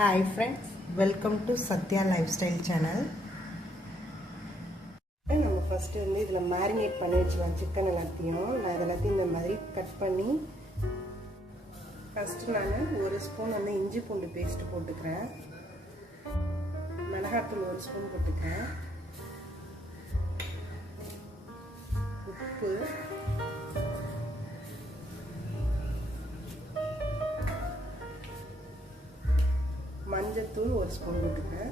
Hi friends, welcome to Satya Lifestyle channel. நம்ம first வந்து இதல மேரினேட் பண்ணி வச்சிரலாம் chicken எல்லாத்தையும். நான் இதெல்லாம் இந்த மாதிரி கட் பண்ணி ஃபர்ஸ்ட் நான் ஒரு ஸ்பூன் வந்து இஞ்சி பூண்டு பேஸ்ட் போட்டுக்கறேன். மிளகாய்த்தூள் ஒரு ஸ்பூன் போட்டுக்கறேன். உப்பு மஞ்சத்தூள் ஒரு ஸ்பூன் போட்டுக்கிறேன்.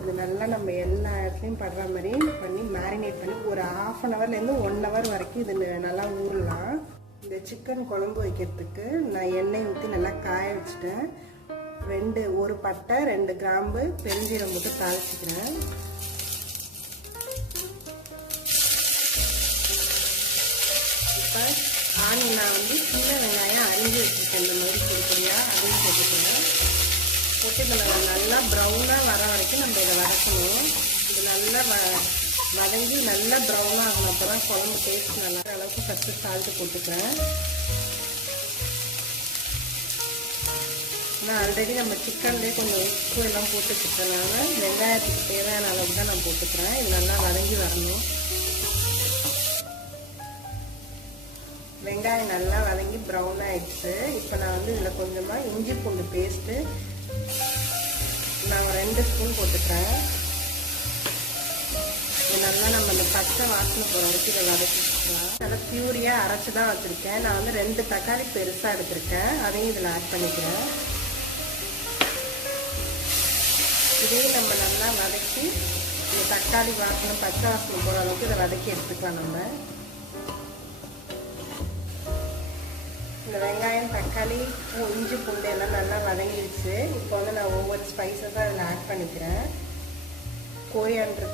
இது நல்லா நம்ம எல்லா இடத்துலையும் படுற மாதிரி பண்ணி மேரினேட் பண்ணி ஒரு ½ அன் ஹவர்லேருந்து 1 ஹவர் வரைக்கும் இது நல்லா ஊறலாம். இந்த சிக்கன் குழம்பு வைக்கிறதுக்கு நான் எண்ணெய் ஊற்றி நல்லா காய வச்சுட்டேன். ஒரு பட்டை 2 கிராம்பு பெருஞ்சீரகம் போட்டு தாளிச்சிக்கிறேன். இப்போ நான் வந்து சின்ன வெங்காயம் அரிஞ்சு வச்சுருக்கேன். இந்த மாதிரி பொடியா அதையும் போட்டுக்கிறேன். போட்டு இதில் நல்லா ப்ரௌனாக வர வரைக்கும் நம்ம இதை வதக்கணும். இது நல்லா வதங்கி நல்லா ப்ரௌனாக ஆகணும். அப்போ தான் குழம்பு டேஸ்ட் நல்லா அளவுக்கு ஃபஸ்ட்டு சால்ட்டு போட்டுக்கிறேன். நான் ஆல்ரெடி நம்ம சிக்கன்லேயே கொஞ்சம் உப்பு எல்லாம் போட்டு வச்சுட்டனால வெங்காயத்துக்கு தேவையான அளவுக்கு தான் நான் போட்டுக்கிறேன். இது நல்லா வதங்கி வரணும். வெங்காயம் நல்லா வதங்கி ப்ரௌன் ஆயிடுச்சு. இப்போ நான் வந்து இதில் கொஞ்சமாக இஞ்சி பூண்டு பேஸ்ட்டு நான் 2 ஸ்பூன் போட்டுக்கிறேன். இது நல்லா நம்ம இந்த பச்சை வாசனை போகிற வரைக்கும் இதை வதக்கிக்கலாம். நல்லா பியூரியாக அரைச்சி தான் வச்சுருக்கேன். நான் வந்து 2 தக்காளி பெருசாக எடுத்திருக்கேன். அதையும் இதில் ஆட் பண்ணிக்கிறேன். இதையும் நம்ம நல்லா வதக்கி இந்த தக்காளி வாசனை பச்சை வாசனை போகிற அளவுக்கு இதை வதக்கி எடுத்துக்கலாம். நம்ம இந்த வெங்காயம் தக்காளி இஞ்சி பூண்டு எல்லாம் நல்லா வதங்கிடுச்சு. இப்போ வந்து நான் ஒவ்வொரு ஸ்பைசஸாக அதில் ஆட் பண்ணிக்கிறேன். கோரியாண்டர்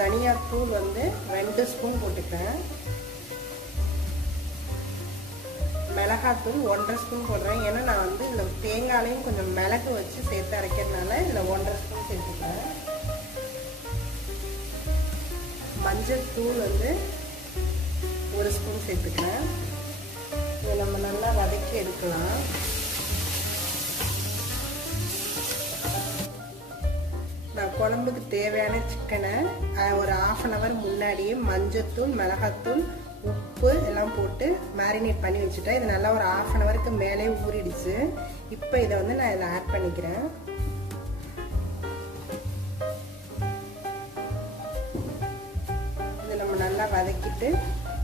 தனியாத்தூள் வந்து 2 ஸ்பூன் போட்டுக்கிறேன். மிளகாத்தூள் 1½ ஸ்பூன் போடுறேன். ஏன்னா நான் வந்து இதில் தேங்காயிலையும் கொஞ்சம் மிளகு வச்சு சேர்த்து அரைக்கிறதுனால இதில் 1½ ஸ்பூன் சேர்த்துக்கிறேன். மஞ்சள் தூள் வந்து 1 ஸ்பூன் சேர்த்துக்கிறேன். இதை நம்ம நல்லா வதக்கி எடுக்கலாம். நான் குழம்புக்கு தேவையான சிக்கனை ஒரு ½ அன் ஹவர் முன்னாடியே மஞ்சத்தூள் மிளகாத்தூள் உப்பு எல்லாம் போட்டு மேரினேட் பண்ணி வச்சுட்டேன். இது நல்லா ஒரு ½ அன் ஹவருக்கு மேலே ஊறிடுச்சு. இப்போ இதை வந்து நான் இதில் ஆட் பண்ணிக்கிறேன். இதை நம்ம நல்லா வதக்கிட்டு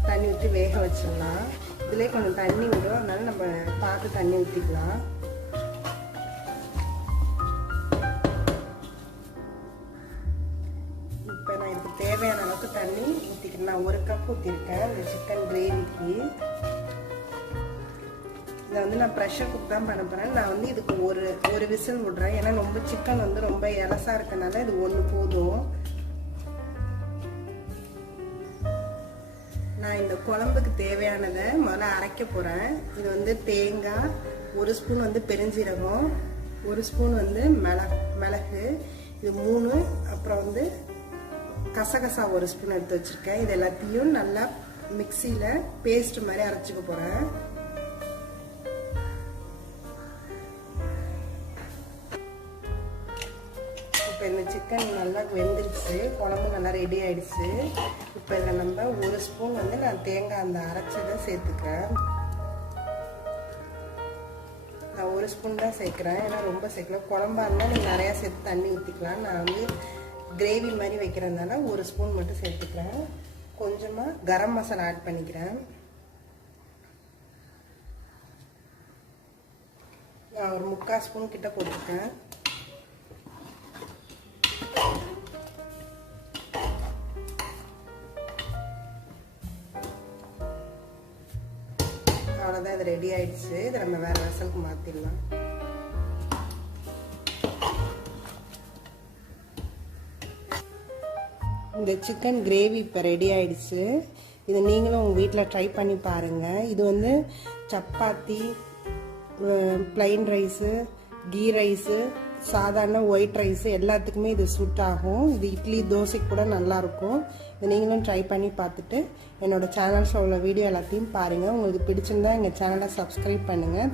தண்ணி ஊற்றி வேக வச்சிடலாம். இதிலே கொஞ்சம் தண்ணி விடும், அதனால நம்ம பார்த்து தண்ணி ஊற்றிக்கலாம். இப்போ நான் இதுக்கு தேவையான அளவுக்கு தண்ணி ஊற்றிக்கிறேன். நான் 1 கப் ஊற்றிருக்கேன் இந்த சிக்கன் கிரேவிக்கு. இதை வந்து நான் ப்ரெஷர் குக் தான் பண்ண போகிறேன். நான் வந்து இதுக்கு ஒரு விசில் விடுறேன். ஏன்னா ரொம்ப சிக்கன் வந்து ரொம்ப இலசாக இருக்கனால இது 1 போதும். நான் இந்த குழம்புக்கு தேவையானதை முதல்ல அரைக்க போகிறேன். இது வந்து தேங்காய் 1 ஸ்பூன் வந்து பெருஞ்சீரகம் 1 ஸ்பூன் வந்து மிளகு இது 3 அப்புறம் வந்து கசகசா 1 ஸ்பூன் எடுத்து வச்சுருக்கேன். இது எல்லாத்தையும் நல்லா மிக்சியில் பேஸ்ட் மாதிரி அரைச்சிக்க போகிறேன். இப்போ இந்த சிக்கன் நல்லா வெந்துருச்சு. குழம்பு நல்லா ரெடி ஆயிடுச்சு. இப்போ இதில் நம்ம 1 ஸ்பூன் வந்து நான் தேங்காய் அந்த அரைச்சதை சேர்த்துக்கிறேன். நான் 1 ஸ்பூன் தான் சேர்க்குறேன். ஏன்னா ரொம்ப சேர்க்கல. குழம்பா இருந்தால் நீங்கள் நிறையா சேர்த்து தண்ணி ஊற்றிக்கலாம். நான் வந்து கிரேவி மாதிரி வைக்கிறதுனால 1 ஸ்பூன் மட்டும் சேர்த்துக்கிறேன். கொஞ்சமாக கரம் மசாலா ஆட் பண்ணிக்கிறேன். நான் ஒரு 3/4 ஸ்பூன் கிட்ட போட்டுருக்கேன். அவ்வளோதான், இது ரெடி ஆயிடுச்சு. இதை நம்ம வேற வெசலுக்கு மாற்றிடலாம். இந்த சிக்கன் கிரேவி இப்போ ரெடி ஆயிடுச்சு. இது நீங்களும் உங்கள் வீட்டில் ட்ரை பண்ணி பாருங்கள். இது வந்து chapati, plain rice, ghee rice, சாதாரண ஒயிட் ரைஸு எல்லாத்துக்குமே இது சூட் ஆகும். இது இட்லி தோசைக்கு கூட நல்லாயிருக்கும். இதை நீங்களும் ட்ரை பண்ணி பார்த்துட்டு என்னோடய சேனல்ஸில் உள்ள வீடியோ எல்லாத்தையும் பாருங்கள். உங்களுக்கு பிடிச்சிருந்தா எங்கள் சேனலை சப்ஸ்கிரைப் பண்ணுங்கள்.